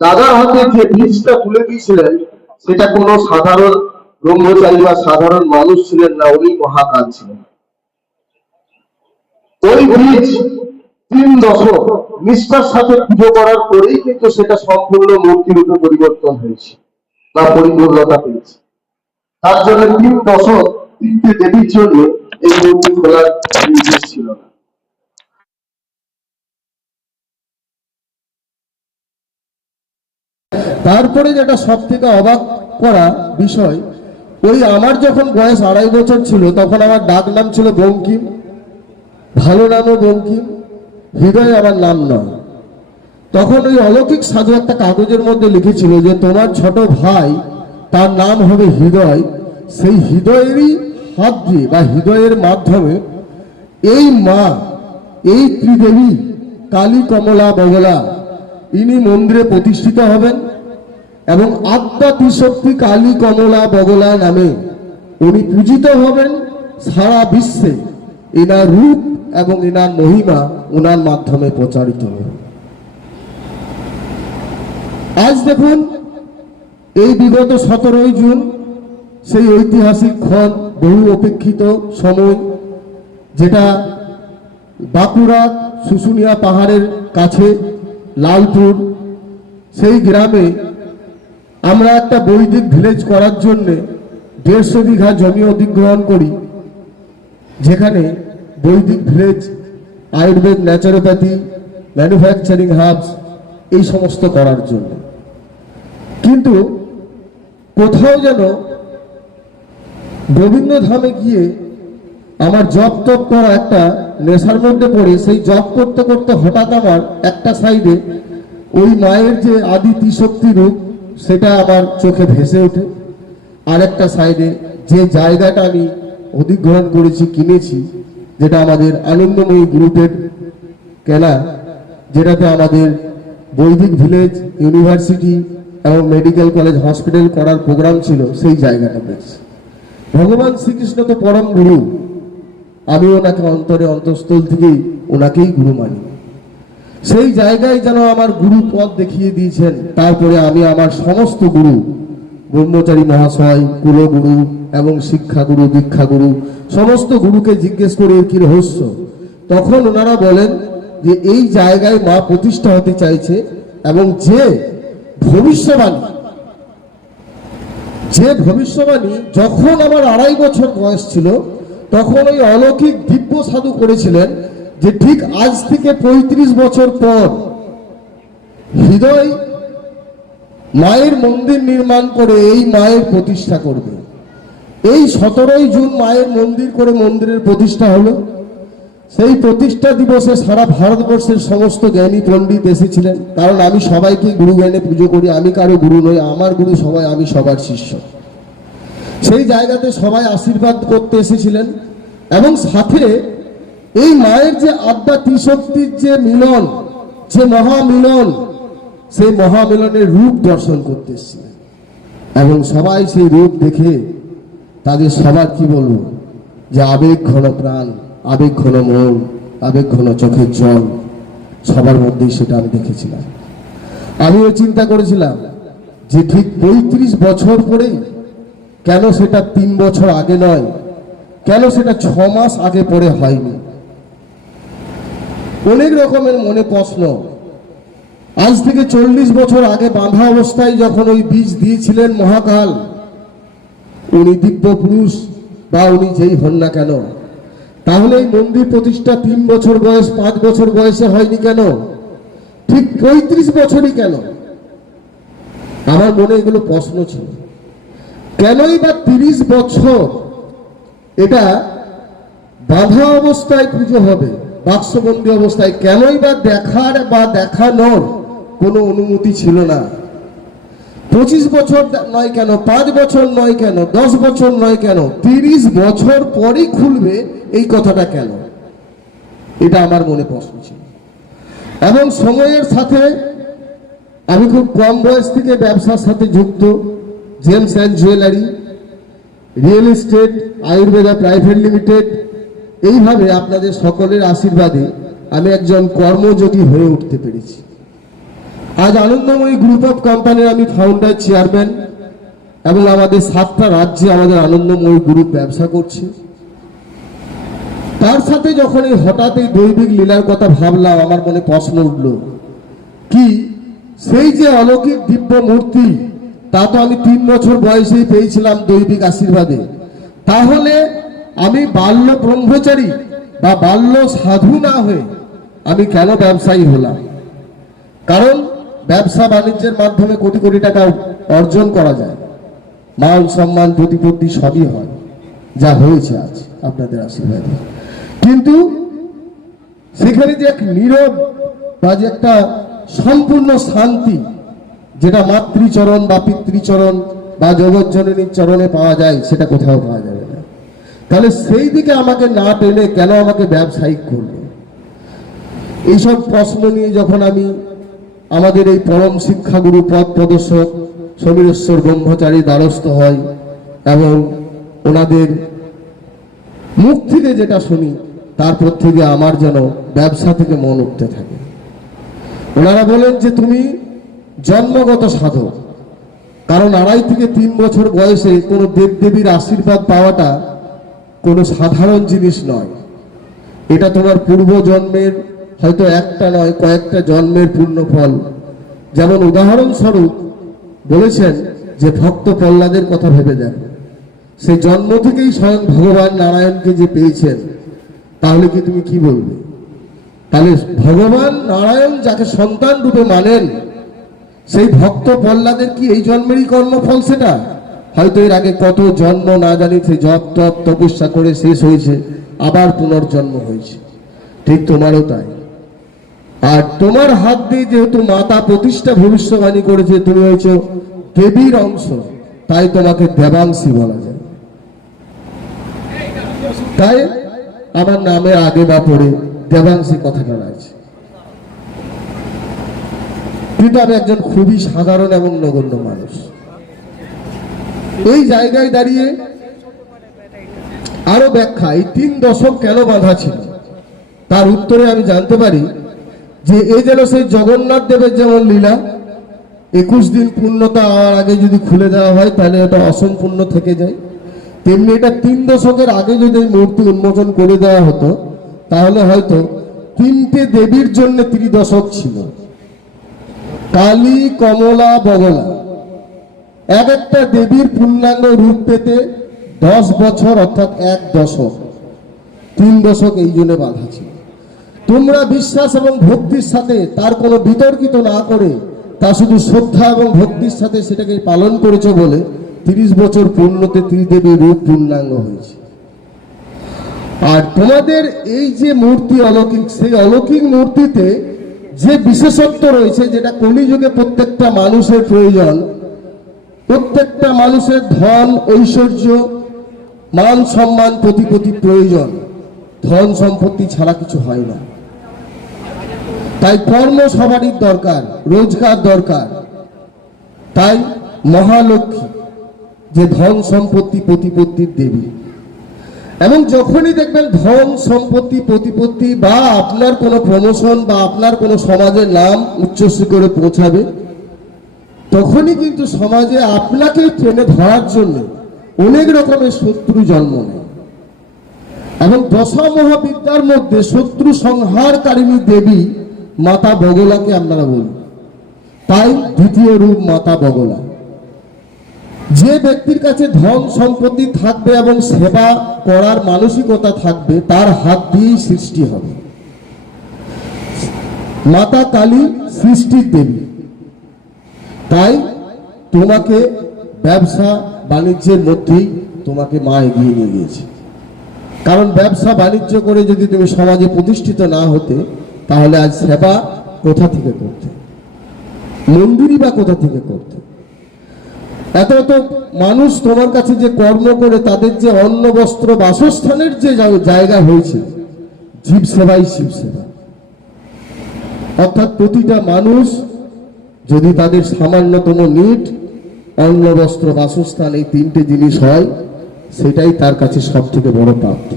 দাদার হাতে যে বীজটা তুলে দিয়েছিলেন সেটা কোনো সাধারণ ব্রহ্মচারী বা সাধারণ মানুষ ছিলেন না, উনি মহাকাল ছিলেন। ওই বীজ 3 দশক নিষ্ঠার সাথে পুজো করার পরেই কিন্তু সেটা সম্পূর্ণ মূর্তিরূপে পরিবর্তন হয়েছে বা পরিপূর্ণতা পেয়েছে। তার জন্য 3 দশক 3টে দেবীর জন্য এই মূর্তি খোলার নির্দেশ ছিল না। তারপরে যেটা সব থেকে অবাক করা বিষয়, ওই আমার যখন বয়স 2.5 বছর ছিল তখন আমার ডাক নাম ছিল বঙ্কিম, ভালো নামও বঙ্কিম, হৃদয় আমার নাম নয়। তখন ওই অলৌকিক সাধু একটা কাগজের মধ্যে লিখেছিল যে তোমার ছোট ভাই তার নাম হবে হৃদয়, সেই হৃদয়েরই হাত দিয়ে বা হৃদয়ের মাধ্যমে এই মা, এই ত্রিদেবী কালী কমলা বগলা ইনি মন্দিরে প্রতিষ্ঠিত হবেন এবং আত্মা ত্রিশক্তি কালী কমলা বগলা নামে উনি পূজিত হবেন সারা বিশ্বে। এনার রূপ এবং এনার মহিমা ওনার মাধ্যমে প্রচারিত হবে। আজ দেখুন এই বিগত 17 জুন সেই ঐতিহাসিক ক্ষণ, বহু অপেক্ষিত সময়, যেটা বাঁকুড়া শুশুনিয়া পাহাড়ের কাছে লালপুর সেই গ্রামে আমরা একটা বৈদিক ভিলেজ করার জন্য 150 বিঘা জমি অধিগ্রহণ করি, যেখানে বৈদিক village, Ayurveda, naturopathy, manufacturing hubs এই সমস্ত করার জন্য। কিন্তু কোথাও যেন গোবিন্দ ধামে গিয়ে আমার জপ তপ করা একটা নেশার মধ্যে পড়ে, সেই জপ করতে করতে হঠাৎ আমার একটা সাইডে ওই মায়ের যে আদি ত্রিশক্তি রূপ সেটা আমার চোখে ভেসে ওঠে, আর একটা সাইডে যে জায়গাটা আমি অধিগ্রহণ করেছি, কিনেছি, যেটা আমাদের আনন্দময়ী গ্রুপের কেনা, যেটাতে আমাদের বৈদিক ভিলেজ, ইউনিভার্সিটি এবং মেডিকেল কলেজ, হসপিটাল করার প্রোগ্রাম ছিল, সেই জায়গাটা পেয়েছি। ভগবান শ্রীকৃষ্ণ তো পরম গুরু, আমি ওনাকে অন্তরে অন্তঃস্থল থেকেই ওনাকেই গুরু মানি। সেই জায়গায় যেন আমার গুরু পথ দেখিয়ে দিয়েছেন। তারপরে আমি আমার সমস্ত গুরু, ব্রহ্মচারী মহাশয়, কুলগুরু এবং শিক্ষাগুরু, দীক্ষাগুরু, সমস্ত গুরুকে জিজ্ঞেস করে কি রহস্য, তখন ওনারা বলেন যে এই জায়গায় মা প্রতিষ্ঠা হতে চাইছে এবং যে ভবিষ্যবাণী যখন আমার 2.5 বছর বয়স ছিল তখন ওই অলৌকিক দিব্য সাধু করেছিলেন যে ঠিক আজ থেকে 35 বছর পর হৃদয় মায়ের মন্দির নির্মাণ করে এই মায়ের প্রতিষ্ঠা করবে। এই 17 জুন মায়ের মন্দির করে মন্দিরের প্রতিষ্ঠা হলো। সেই প্রতিষ্ঠা দিবসে সারা ভারতবর্ষের সমস্ত জ্ঞানী পণ্ডিত এসেছিলেন, কারণ আমি সবাইকে গুরু জ্ঞানে পুজো করি, আমি কারো গুরু নই, আমার গুরু সবাই, আমি সবার শিষ্য। সেই জায়গাতে সবাই আশীর্বাদ করতে এসেছিলেন এবং সাথে এই মায়ের যে আদ্যা ত্রিশক্তির যে মিলন, যে মহামিলন, সেই মহামিলনের রূপ দর্শন করতে এসেছিলেন এবং সবাই সেই রূপ দেখে তাদের সবার কি বলবো যে আবেগ ঘন প্রাণ, আবেগ ঘন মন, আবেগ ঘন চোখের জল সবার মধ্যেই সেটা আমি দেখেছিলাম। আমিও চিন্তা করেছিলাম যে ঠিক 35 বছর পরেই কেন সেটা 3 বছর আগে নয়, কেন সেটা 6 মাস আগে পরে হয়নি। অনেক রকমের মনে প্রশ্ন। আজ থেকে 40 বছর আগে বাঁধা অবস্থায় যখন ওই বীজ দিয়েছিলেন মহাকাল, উনি দিব্য পুরুষ বা উনি যেই হন না কেন, তাহলে এই মন্দির প্রতিষ্ঠা 3 বছর বয়স, 5 বছর বয়সে হয়নি কেন, ঠিক 35 বছরই কেন? আমার মনে এগুলো প্রশ্ন ছিল। কেনই বা 30 বছর এটা বাঁধা অবস্থায় পুজো হবে, বাক্সবন্দি অবস্থায়? কেনই বা দেখার বা দেখানোর কোনো অনুমতি ছিল না? 25 বছর নয় কেন, 5 বছর নয় কেন, 10 বছর নয় কেন, 30 বছর পরই খুলবে, এই কথাটা কেন? এটা আমার মনে প্রশ্ন ছিল। এবং সময়ের সাথে আমি খুব কম বয়স থেকে ব্যবসার সাথে যুক্ত, James and jewellery, real estate, Ayurveda private limited, এইভাবে আপনাদের সকলের আশীর্বাদে আমি একজন কর্মযোগী হয়ে উঠতে পেরেছি। আজ আনন্দময়ী গ্রুপ অফ কোম্পানির আমি ফাউন্ডার চেয়ারম্যান, এবং আমাদের 7টা রাজ্যে আমাদের আনন্দময়ী গ্রুপ ব্যবসা করছে। তার সাথে যখন এই হঠাৎ এই দৈবিক লীলার কথা ভাবলাম, আমার মনে প্রশ্ন উঠল, কি সেই যে অলৌকিক দিব্য মূর্তি, তা তো আমি 3 বছর বয়সেই পেয়েছিলাম দৈবিক আশীর্বাদে। তাহলে আমি বাল্য ব্রহ্মচারী বা বাল্য সাধু না হয়ে আমি কেন ব্যবসায়ী হলাম? কারণ ব্যবসা বাণিজ্যের মাধ্যমে কোটি কোটি টাকা অর্জন করা যায়, মান সম্মান প্রতিপত্তি সবই হয়, যা হয়েছে আজ আপনাদের আশীর্বাদে। কিন্তু সেখানে যে এক নীরব বা যে একটা সম্পূর্ণ শান্তি, যেটা মাতৃচরণ বা পিতৃচরণ বা জগৎজননীর চরণে পাওয়া যায়, সেটা কোথাও পাওয়া যাবে না। তাহলে সেই দিকে আমাকে না টেনে কেন আমাকে ব্যবসায়িক করলো? এইসব প্রশ্ন নিয়ে যখন আমি আমাদের এই পরম শিক্ষাগুরু পথ প্রদর্শক সমীরেশ্বর ব্রহ্মচারী দ্বারস্থ হয় এবং ওনাদের মুখ থেকে যেটা শুনি, তারপর থেকে আমার যেন ব্যবসা থেকে মন উঠতে থাকে। ওনারা বলেন যে তুমি জন্মগত সাধক, কারণ 2.5 থেকে 3 বছর বয়সে কোনো দেবদেবীর আশীর্বাদ পাওয়াটা কোনো সাধারণ জিনিস নয়। এটা তোমার পূর্ব জন্মের হয়তো একটা নয়, কয়েকটা জন্মের পূর্ণ ফল। যেমন উদাহরণস্বরূপ বলেছেন যে ভক্ত প্রহ্লাদের কথা ভেবে দেখো, সেই জন্ম থেকেই স্বয়ং ভগবান নারায়ণকে যে পেয়েছেন, তাহলে কি তুমি কি বলবে? তাহলে ভগবান নারায়ণ যাকে সন্তান রূপে মানেন, সেই ভক্ত প্রহ্লাদের কি এই জন্মেরই কর্মফল? সেটা হয়তো এর আগে কত জন্ম না জানি সে জপ তপ তপস্যা করে শেষ হয়েছে, আবার পুনর্জন্ম হয়েছে। ঠিক তোমারও তাই। আর তোমার হাত দিয়ে যেহেতু মাতা প্রতিষ্ঠা ভবিষ্যবাণী করেছে, তুমি হয়েছ দেবীর অংশ, তাই তোমাকে দেবাংশী বলা যায়। তাই আমার নামে আগে বা পরে দেবাংশী কথাটা রয়েছে। কিন্তু আমি একজন খুবই সাধারণ এবং নগণ্য মানুষ। এই জায়গায় দাঁড়িয়ে আরো ব্যাখ্যা, এই 3 দশক কেন বাঁধা ছিল, তার উত্তরে আমি জানতে পারি যে এই যেন সেই জগন্নাথ দেবের যেমন লীলা 21 দিন পূর্ণতা আর আগে যদি খুলে দেওয়া হয় তাহলে এটা অসম্পূর্ণ থেকে যায়, তেমনি এটা 3 দশকের আগে যদি মূর্তি উন্মোচন করে দেওয়া হতো, তাহলে হয়তো 3টে দেবীর জন্য ত্রিদশক ছিল। কালী, কমলা, বগলা, এক একটা দেবীর পূর্ণাঙ্গ রূপ পেতে 10 বছর অর্থাৎ 1 দশক। 3 দশক এই জন্য বাঁধা ছিল। তোমরা বিশ্বাস এবং ভক্তির সাথে তার কোনো বিতর্কিত না করে, তা শুধু শ্রদ্ধা এবং ভক্তির সাথে সেটাকে পালন করেছো বলে 30 বছর পূর্ণতে ত্রিদেবী রূপ পূর্ণাঙ্গ হয়েছে। আর তোমাদের এই যে মূর্তি অলৌকিক, সেই অলৌকিক মূর্তিতে যে বিশেষত্ব রয়েছে, যেটা কলিযুগে প্রত্যেকটা মানুষের প্রয়োজন, প্রত্যেকটা মানুষের ধন ঐশ্বর্য মান সম্মান প্রতিপত্তি প্রয়োজন, ধন সম্পত্তি ছাড়া কিছু হয় না। তাই কর্ম সবারই দরকার, রোজগার দরকার। তাই মহালক্ষ্মী যে ধন সম্পত্তি প্রতিপত্তির দেবী, এবং যখনই দেখবেন ধন সম্পত্তি প্রতিপত্তি বা আপনার কোনো প্রমোশন বা আপনার কোনো সমাজের নাম উচ্চ শিখরে পৌঁছাবে, তখনই কিন্তু সমাজে আপনাকে টেনে ধরার জন্য অনেক রকমের শত্রু জন্ম নেয়। এবং দশা মহাবিদ্যার মধ্যে শত্রু সংহারকারিণী দেবী মাতা বগলাকে আপনারা বলি, তাই দ্বিতীয় রূপ মাতা বগলা। যে ব্যক্তির কাছে ধন সম্পত্তি থাকবে এবং সেবা করার মানসিকতা থাকবে, তার হাত দিয়েই সৃষ্টি হবে। মাতা কালী সৃষ্টির দেবী, তাই তোমাকে ব্যবসা বাণিজ্যের মধ্যেই তোমাকে মা এগিয়ে নিয়ে গিয়েছে। কারণ ব্যবসা বাণিজ্য করে যদি তুমি সমাজে প্রতিষ্ঠিত না হতে, তাহলে আজ সেবা কোথা থেকে করতে, মন্দিরই বা কোথা থেকে করতে? এত এত মানুষ তোমার কাছে যে কর্ম করে, তাদের যে অন্ন বস্ত্র বাসস্থানের যে জায়গা হয়েছে, জীব সেবাই শিব সেবা। অর্থাৎ প্রতিটা মানুষ যদি তাদের সামান্যতম নিট, অন্ন বস্ত্র বাসস্থান, এই 3টে জিনিস হয়, সেটাই তার কাছে সব থেকে বড় প্রাপ্তি।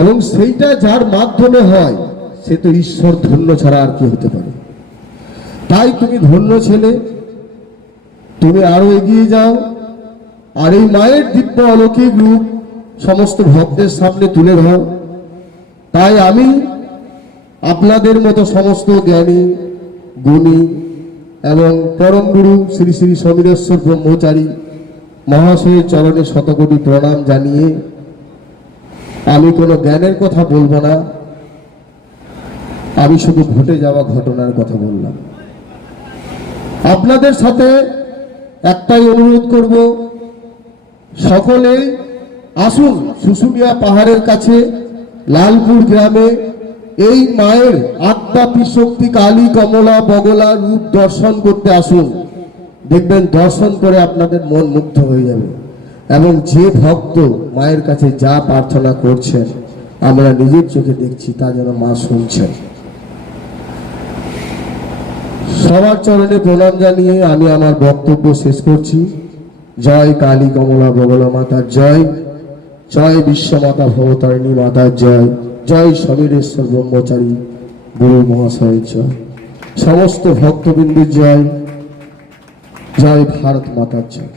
এবং সেইটা যার মাধ্যমে হয়, সে তো ঈশ্বর ধন্য ছাড়া আর কি হতে পারে। তাই তুমি ধন্য ছেলে, তুমি আরো এগিয়ে যাও, আর এই মায়ের দিব্য অলৌকিক রূপ সমস্ত ভক্তের সামনে তুলে ধর। তাই আমি আপনাদের মতো সমস্ত জ্ঞানী, গুণী এবং পরম গুরু শ্রী শ্রী সমীরেশ্বর ব্রহ্মচারী মহাশয়ের চরণে শতকোটি প্রণাম জানিয়ে আমি কোনো জ্ঞানের কথা বলবো না, আমি শুধু ঘটে যাওয়া ঘটনার কথা বললাম। আপনাদের সাথে একটাই অনুরোধ করব, সকলেই আসুন শুশুনিয়া পাহাড়ের কাছে লালপুর গ্রামে এই মায়ের আত্মাপি শক্তি কালী কমলা বগলা রূপ দর্শন করতে আসুন। দেখবেন দর্শন করে আপনাদের মন মুগ্ধ হয়ে যাবে, এবং যে ভক্ত মায়ের কাছে যা প্রার্থনা করছেন আমরা নিজের চোখে দেখছি, তা যেন মা শুনছেন। সবার চরণে প্রণাম জানিয়ে আমি আমার বক্তব্য শেষ করছি। জয় কালী কমলা বগলা মাতার জয়, জয় বিশ্বমাতা ভবতারিণী মাতার জয়, জয় সমীরেশ্বর ব্রহ্মচারী গুরু মহাশয়ের জয়, সমস্ত ভক্তবৃন্দের জয়, জয় ভারত মাতার জয়।